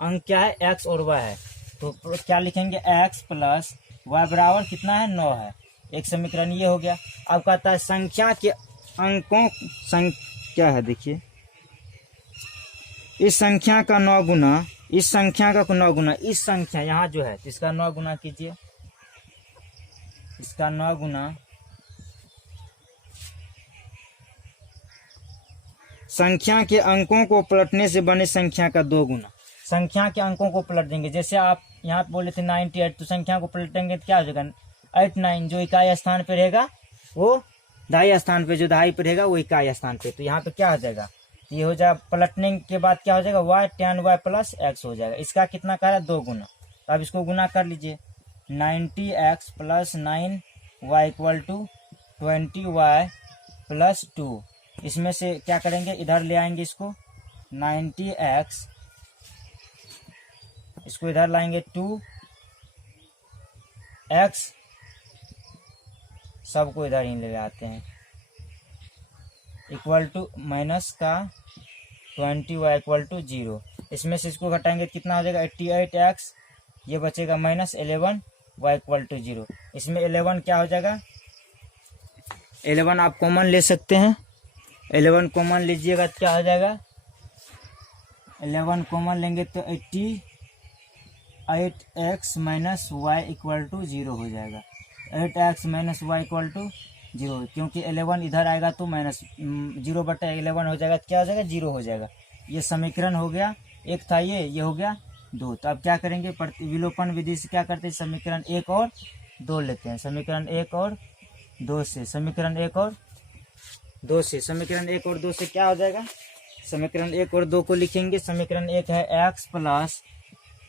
अंक क्या है, x और y है। तो क्या लिखेंगे, x प्लस y बराबर कितना है, 9 है। एक समीकरण ये हो गया। अब कहता है संख्या के अंकों क्या है, देखिए इस संख्या का 9 गुना, इस संख्या का 9 गुना, इस संख्या यहाँ जो है इसका 9 गुना कीजिए, इसका 9 गुना संख्या के अंकों को पलटने से बने संख्या का 2 गुना। संख्या के अंकों को पलट देंगे। जैसे आप यहाँ बोले थे 98, तो संख्या को पलटेंगे तो क्या हो जाएगा, 89। जो इकाई स्थान पे रहेगा वो दहाई स्थान पे, जो दहाई पे रहेगा वो इकाई स्थान पे। तो यहाँ पे क्या हो जाएगा, ये हो जाएगा, पलटने के बाद क्या हो जाएगा, y 10y प्लस x हो जाएगा। इसका कितना कह रहा है, 2 गुना। तो अब इसको गुना कर लीजिए, 90x plus 9y equal to 20y plus 2। इसमें से क्या करेंगे, इधर ले आएंगे इसको, 90x, इसको इधर लाएंगे 2x, सबको इधर ही ले आते हैं, इक्वल टू माइनस का 20y इक्वल टू 0। इसमें से इसको घटाएंगे कितना हो जाएगा, 88x, ये बचेगा माइनस 11y इक्वल टू 0। इसमें 11 क्या हो जाएगा, 11 आप कॉमन ले सकते हैं। 11 कॉमन लीजिएगा तो क्या हो जाएगा, 11 कॉमन लेंगे तो 8x minus Y equal to 0 हो जाएगा। 8x minus Y equal to 0, क्योंकि 11 इधर आएगा तो माइनस 0/11 हो जाएगा तो क्या हो जाएगा, 0 हो जाएगा। ये समीकरण हो गया, एक था ये हो गया 2। तो अब क्या करेंगे, विलोपन विधि से क्या करते हैं, समीकरण 1 और 2 लेते हैं। समीकरण 1 और 2 से, समीकरण 1 और 2 से, समीकरण 1 और 2 से क्या हो जाएगा, समीकरण 1 और 2 को लिखेंगे। समीकरण 1 है x प्लस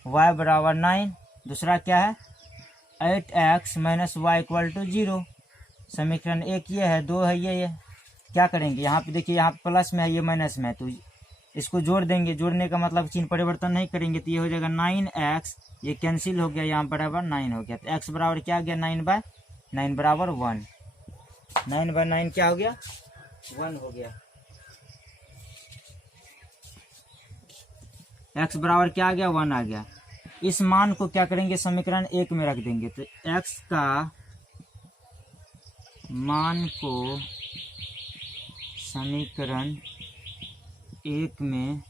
वाई बराबर 9, दूसरा क्या है 8x minus Y equal to 0। समीकरण 1 ये है, 2 है ये। क्या करेंगे, यहाँ पे देखिए, यहाँ प्लस में है, ये माइनस में है, तो इसको जोड़ देंगे। जोड़ने का मतलब चिन्ह परिवर्तन नहीं करेंगे, तो ये हो जाएगा 9x, ये कैंसिल हो गया, यहाँ बराबर 9 हो गया। तो x बराबर क्या आ गया, 9/9 बराबर 1। 9/9 क्या हो गया, 1 हो गया। x बराबर क्या आ गया, 1 आ गया। इस मान को क्या करेंगे, समीकरण 1 में रख देंगे। तो x का मान को समीकरण 1 में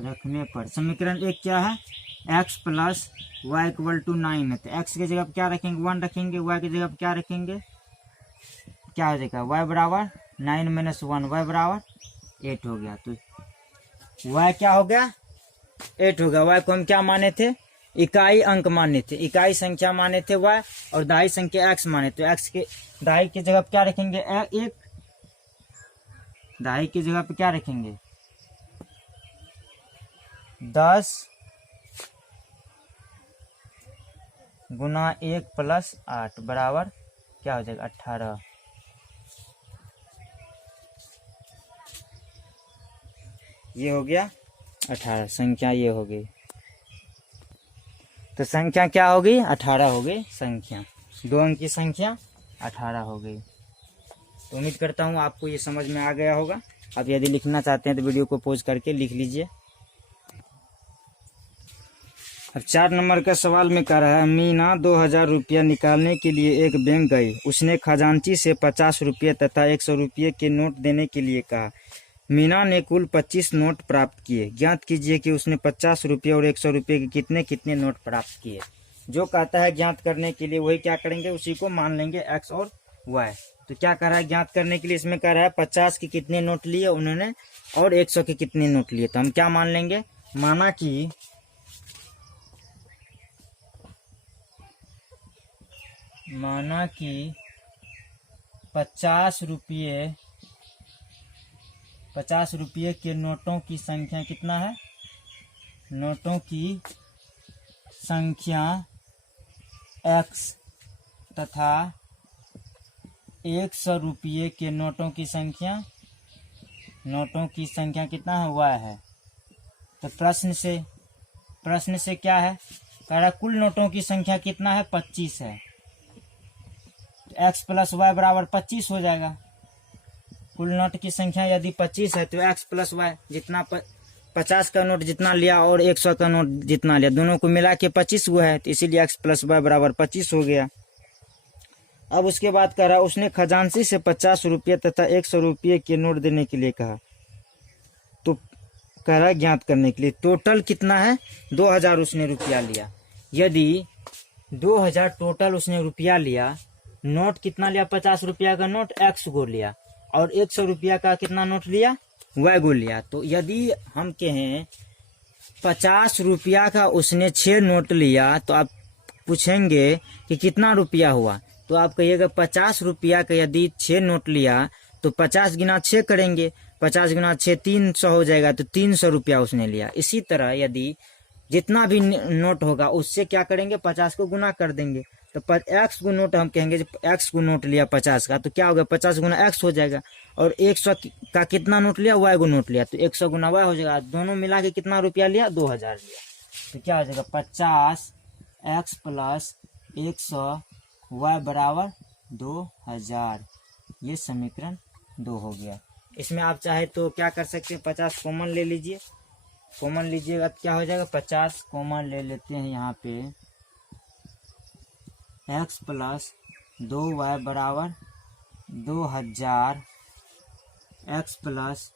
रखने पर, समीकरण 1 क्या है, x plus y equal to 9 है। तो x की जगह पर क्या रखेंगे, 1 रखेंगे। y की जगह पर क्या रखेंगे, क्या हो जाएगा, y बराबर 9 माइनस 1, y बराबर 8 हो गया। तो y क्या हो गया, 8 हो गया। y को हम क्या माने थे, इकाई अंक माने थे, इकाई संख्या माने थे y, और दहाई संख्या x माने। तो x के दहाई की जगह पर क्या रखेंगे, 1। दहाई की जगह पे क्या रखेंगे, 10 गुना 1 प्लस 8 बराबर क्या हो जाएगा, 18। ये हो गया 18, संख्या ये हो गई। तो संख्या क्या हो गई, 18 हो गई संख्या, 2 अंक की संख्या 18 हो गई। तो उम्मीद करता हूँ आपको ये समझ में आ गया होगा। आप यदि लिखना चाहते हैं तो वीडियो को पॉज करके लिख लीजिए। अब 4 नंबर का सवाल में कह रहा है, मीना 2000 रुपया निकालने के लिए एक बैंक गई। उसने खजांची से 50 रुपये तथा 100 रुपये के नोट देने के लिए कहा। मीना ने कुल 25 नोट प्राप्त किए। ज्ञात कीजिए कि उसने 50 रुपये और 100 रुपये के कितने कितने नोट प्राप्त किए। जो कहता है ज्ञात करने के लिए, वही क्या करेंगे, उसी को मान लेंगे x और y। तो क्या कर रहा है, ज्ञात करने के लिए इसमें कह रहा है 50 के कितने नोट लिए उन्होंने और 100 के कितने नोट लिए। तो हम क्या मान लेंगे, माना कि 50 रुपये के नोटों की संख्या कितना है, नोटों की संख्या x तथा 100 रुपये के नोटों की संख्या कितना है, y है। तो प्रश्न से क्या है, कह रहा कुल नोटों की संख्या कितना है, 25 है। तो x प्लस वाई बराबर 25 हो जाएगा। कुल नोट की संख्या यदि 25 है तो x प्लस वाई, जितना 50 का नोट जितना लिया और 100 का नोट जितना लिया, दोनों को मिला के 25 हुआ है, तो इसीलिए x प्लस वाई बराबर 25 हो गया। अब उसके बाद कह रहा उसने खजांची से 50 रुपये तथा 100 रुपये के नोट देने के लिए कहा। तो कह रहा ज्ञात करने के लिए टोटल कितना है, 2000 उसने रुपया लिया। यदि 2000 टोटल उसने रुपया लिया, नोट कितना लिया, 50 रुपया का नोट x गो लिया और 100 रुपया का कितना नोट लिया, y गो लिया। तो यदि हम कहें 50 रुपया का उसने 6 नोट लिया, तो आप पूछेंगे कि कितना रुपया हुआ, तो आप कहिएगा 50 रुपया का यदि 6 नोट लिया तो 50 गुना 6 करेंगे, 50 गुना 6 300 हो जाएगा, तो 300 रुपया उसने लिया। इसी तरह यदि जितना भी नोट होगा उससे क्या करेंगे, 50 को गुना कर देंगे। तो x को नोट हम कहेंगे, x को नोट लिया 50 का, तो क्या होगा, 50 गुना x हो जाएगा। और 100 का कितना नोट लिया, y को नोट लिया, तो 100 गुना y हो जाएगा। दोनों मिला के कितना रुपया लिया, 2000 लिया। तो क्या हो जाएगा, 50x प्लस 100 y बराबर 2000। ये समीकरण 2 हो गया। इसमें आप चाहे तो क्या कर सकते हैं, 50 कॉमन ले लीजिए। कॉमन लीजिएगा तो क्या हो जाएगा, 50 कॉमन ले लेते हैं यहाँ पे, x प्लस 2y बराबर 2000 x प्लस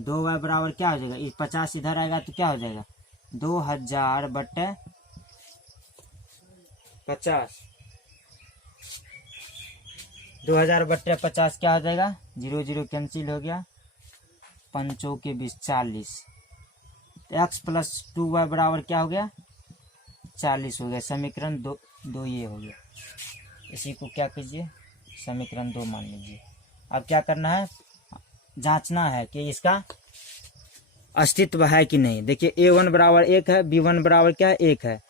2y बराबर क्या हो जाएगा, 50 इधर आएगा तो क्या हो जाएगा 2000 बटे 50, 2000 बटे 50 क्या हो जाएगा, 0 0 कैंसिल हो गया, 5 के 20 40, x प्लस 2y बराबर क्या हो गया 40 हो गया। समीकरण दो ये हो गया। इसी को क्या कीजिए समीकरण 2 मान लीजिए। अब क्या करना है, जांचना है कि इसका अस्तित्व है कि नहीं। देखिए a1 बराबर 1 है, b1 बराबर क्या है 1 है,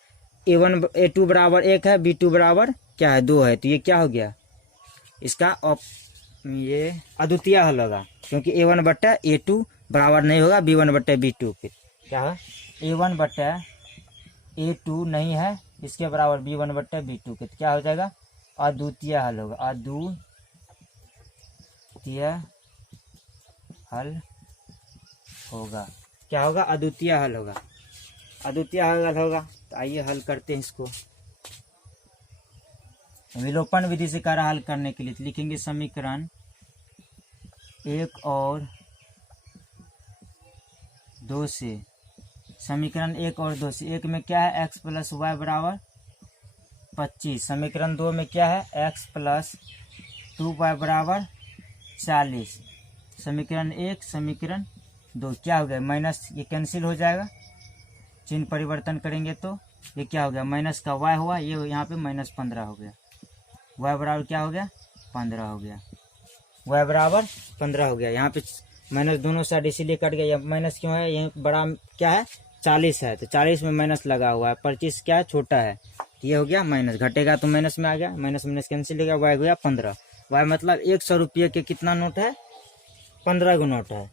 a2 बराबर 1 है, b2 बराबर क्या है 2 है। तो ये क्या हो गया, इसका ये अद्वितीय हल होगा, क्योंकि a1 बट्टा a2 बराबर नहीं होगा b1 बट्टे b2। फिर क्या है a1 बट्टा a2 नहीं है इसके बराबर b1 बट्टे b2 के, तो क्या हो जाएगा अद्वितीय हल होगा, अद्वितीय हल होगा। क्या होगा अद्वितीय हल होगा, अद्वितीय हल होगा। तो आइए हल करते हैं इसको। विलोपन विधि से कार्य हल करने के लिए तो लिखेंगे समीकरण 1 और 2 से, समीकरण 1 और 2 से। 1 में क्या है x प्लस वाई बराबर 25, समीकरण 2 में क्या है x प्लस 2y बराबर 40, समीकरण 1 समीकरण 2 क्या हो गया माइनस, ये कैंसिल हो जाएगा, चिन्ह परिवर्तन करेंगे तो ये क्या हो गया माइनस का y हुआ, ये यहाँ पे माइनस 15 हो गया, y बराबर क्या हो गया 15 हो गया, y बराबर 15 हो गया। यहाँ पे माइनस दोनों साइड इसीलिए कट गया, माइनस क्यों है, ये बड़ा क्या है 40 है तो 40 में माइनस लगा हुआ है, 25 क्या है छोटा है, ये हो गया माइनस, घटेगा तो माइनस में आ गया, माइनस माइनस कैंसिल हो गया, वाई गया 15, वाई मतलब 100 रुपये के कितना नोट है 15 का नोट है।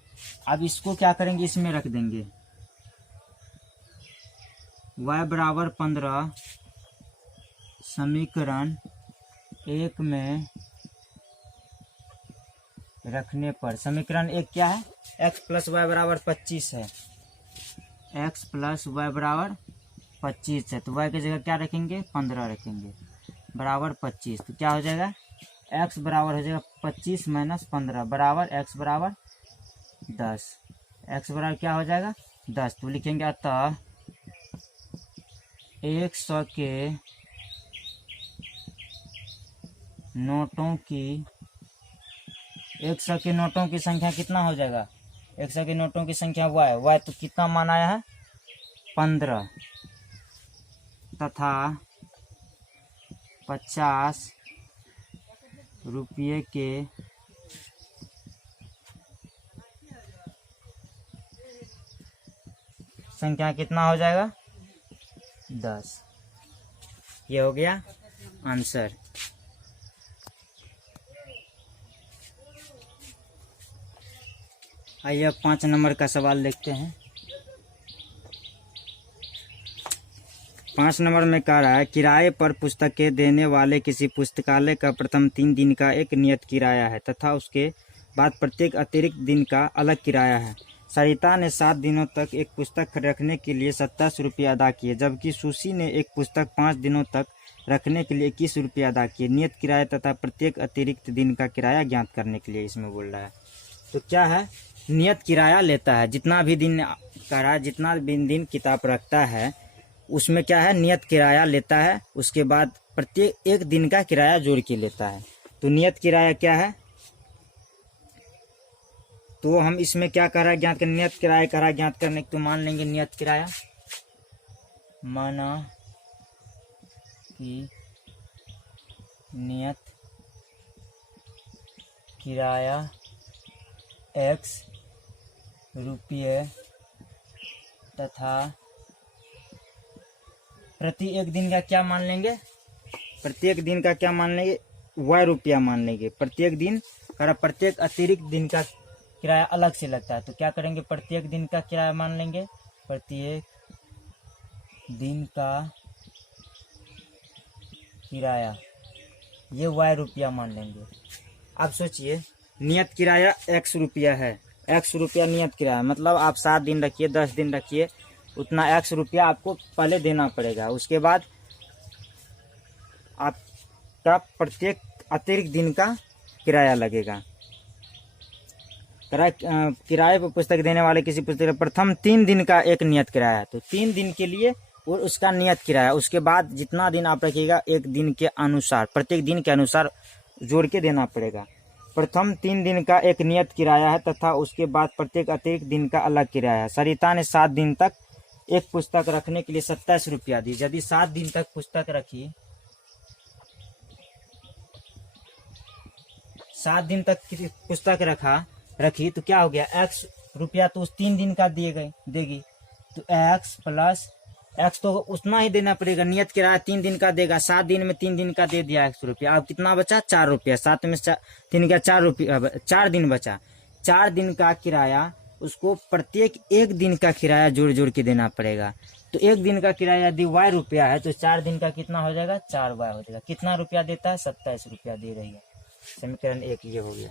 अब इसको क्या करेंगे इसमें रख देंगे, y बराबर 15 समीकरण 1 में रखने पर, समीकरण 1 क्या है x प्लस वाई बराबर 25 है, x प्लस वाई बराबर 25 है, तो y की जगह क्या रखेंगे 15 रखेंगे बराबर 25, तो क्या हो जाएगा x बराबर हो जाएगा 25 माइनस 15 बराबर x बराबर 10, x बराबर क्या हो जाएगा 10, तो लिखेंगे अतः 100 के नोटों की, 100 के नोटों की संख्या कितना हो जाएगा, 100 के नोटों की संख्या y तो कितना मान आया है 15 तथा 50 रुपये के संख्या कितना हो जाएगा 10। ये हो गया आंसर। आइए अब 5 नंबर का सवाल देखते हैं। 5 नंबर में कह रहा है किराए पर पुस्तकें देने वाले किसी पुस्तकालय का प्रथम 3 दिन का एक नियत किराया है तथा उसके बाद प्रत्येक अतिरिक्त दिन का अलग किराया है। सरिता ने 7 दिनों तक एक पुस्तक रखने के लिए 27 रुपये अदा किए, जबकि सुशी ने एक पुस्तक 5 दिनों तक रखने के लिए 21 रुपये अदा किए। नियत किराया तथा प्रत्येक अतिरिक्त दिन का किराया ज्ञात करने के लिए इसमें बोल रहा है। तो क्या है नियत किराया लेता है, जितना भी दिन कह रहा है जितना भी दिन किताब रखता है उसमें क्या है नियत किराया लेता है, उसके बाद प्रत्येक एक दिन का किराया जोड़ के लेता है। तो नियत किराया क्या है, तो हम इसमें क्या कर रहा है ज्ञात करने, नियत किराया कर रहा है ज्ञात करने, तो मान लेंगे नियत किराया, माना कि नियत किराया x रुपये तथा प्रति एक दिन का क्या मान लेंगे, प्रत्येक दिन का क्या मान लेंगे y रुपया मान लेंगे। प्रत्येक दिन कर प्रत्येक अतिरिक्त दिन का किराया अलग से लगता है, तो क्या करेंगे प्रत्येक दिन का किराया मान लेंगे, प्रत्येक दिन का किराया ये y रुपया मान लेंगे। अब सोचिए नियत किराया x रुपया है, x रुपया नियत किराया मतलब आप 7 दिन रखिए 10 दिन रखिए उतना x रुपया आपको पहले देना पड़ेगा। उसके बाद आपका प्रत्येक अतिरिक्त दिन का किराया लगेगा। किराए पर पुस्तक देने वाले किसी पुस्तक प्रथम 3 दिन का एक नियत किराया, तो 3 दिन के लिए और उसका नियत किराया, उसके बाद जितना दिन आप रखिएगा एक दिन के अनुसार, प्रत्येक दिन के अनुसार जोड़ के देना पड़ेगा। प्रथम 3 दिन का एक नियत किराया है तथा उसके बाद प्रत्येक अतिरिक्त दिन का अलग किराया है। सरिता ने 7 दिन तक एक पुस्तक रखने के लिए 27 रुपया दी। यदि 7 दिन तक पुस्तक रखी, 7 दिन तक पुस्तक रखी तो क्या हो गया, x रुपया तो उस 3 दिन का देगी, तो x प्लस x तो उतना ही देना पड़ेगा, नियत किराया 3 दिन का देगा, 7 दिन में 3 दिन का दे दिया x रुपया। अब कितना बचा, 4 रुपया, 7 में 3 का 4 रुपया, 4 दिन बचा। 4 दिन का किराया उसको प्रत्येक एक दिन का किराया जोड़ जोड़ के देना पड़ेगा। तो एक दिन का किराया यदि y रुपया है तो 4 दिन का कितना हो जाएगा, 4y हो जाएगा। कितना रुपया देता है, 27 रुपया दे रही है। समीकरण 1 ये हो गया।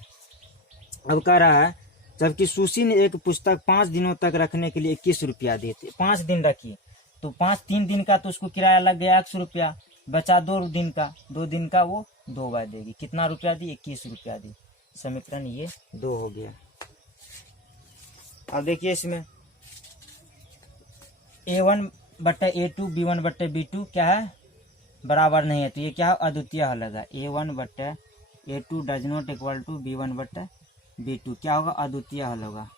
अब कह रहा है जबकि सुशी ने एक पुस्तक 5 दिनों तक रखने के लिए 21 रुपया दी थी, 5 दिन रखी तो 3 दिन का तो उसको किराया लग गया 100 रुपया, बचा 2 दिन का वो 2y देगी। कितना रुपया दी, 21 रुपया दी। समीकरण ये 2 हो गया। अब देखिए इसमें A1/A2 B1/B2 क्या है, बराबर नहीं है, तो ये क्या है, अद्वितीय हल होगा। A1/A2 does not equal to B1/B2 क्या होगा, अद्वितीय हल होगा।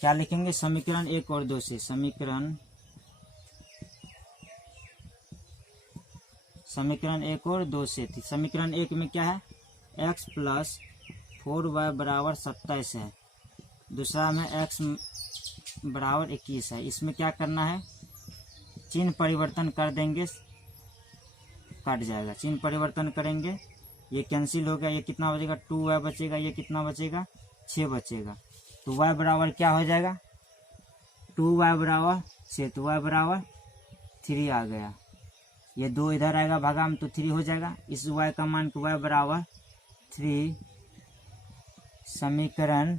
क्या लिखेंगे, समीकरण 1 और 2 से, समीकरण 1 और 2 से थी। समीकरण 1 में क्या है, x प्लस 4y बराबर 27 है, दूसरा में x बराबर 21 है। इसमें क्या करना है, चिन्ह परिवर्तन कर देंगे, कट जाएगा, चिन्ह परिवर्तन करेंगे, ये कैंसिल हो गया, ये कितना बचेगा, 2y बचेगा, ये कितना बचेगा, 6 बचेगा। तो y बराबर क्या हो जाएगा, 2y बराबर 6, तो y बराबर 3 आ गया। ये 2 इधर आएगा भागा में तो 3 हो जाएगा। इस y का मान को y बराबर 3 समीकरण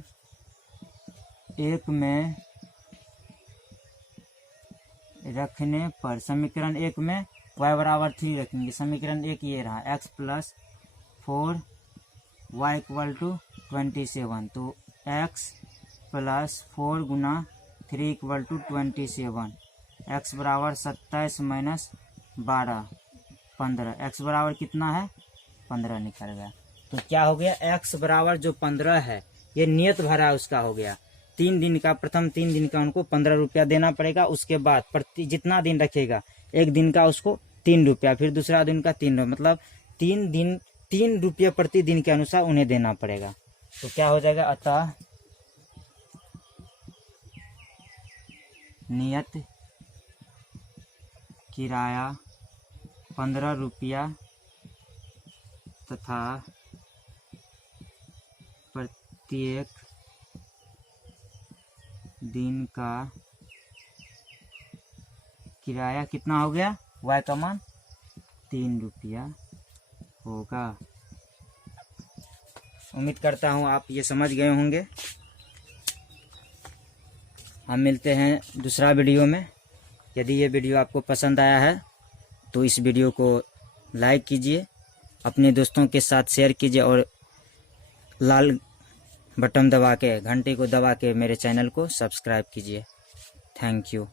1 में रखने पर, समीकरण 1 में y बराबर 3 रखेंगे। समीकरण 1 ये रहा, x plus 4y equal to 27, तो x प्लस 4 गुना 3 इक्वल टू 27, x बराबर 27 माइनस 12 15, x बराबर कितना है, 15 निकल गया। तो क्या हो गया, x बराबर जो 15 है ये नियत भरा उसका हो गया। 3 दिन का, प्रथम 3 दिन का उनको 15 रुपया देना पड़ेगा। उसके बाद जितना दिन रखेगा, एक दिन का उसको 3 रुपया, फिर दूसरा दिन का 3 रुपया, मतलब 3 रुपये प्रति दिन के अनुसार उन्हें देना पड़ेगा। तो क्या हो जाएगा, अतः नियत किराया 15 रुपया तथा प्रत्येक दिन का किराया कितना हो गया, y का मान 3 रुपया होगा। उम्मीद करता हूँ आप ये समझ गए होंगे। हम मिलते हैं दूसरा वीडियो में। यदि ये वीडियो आपको पसंद आया है तो इस वीडियो को लाइक कीजिए, अपने दोस्तों के साथ शेयर कीजिए और लाल बटन दबा के, घंटे को दबा के मेरे चैनल को सब्सक्राइब कीजिए। Thank you.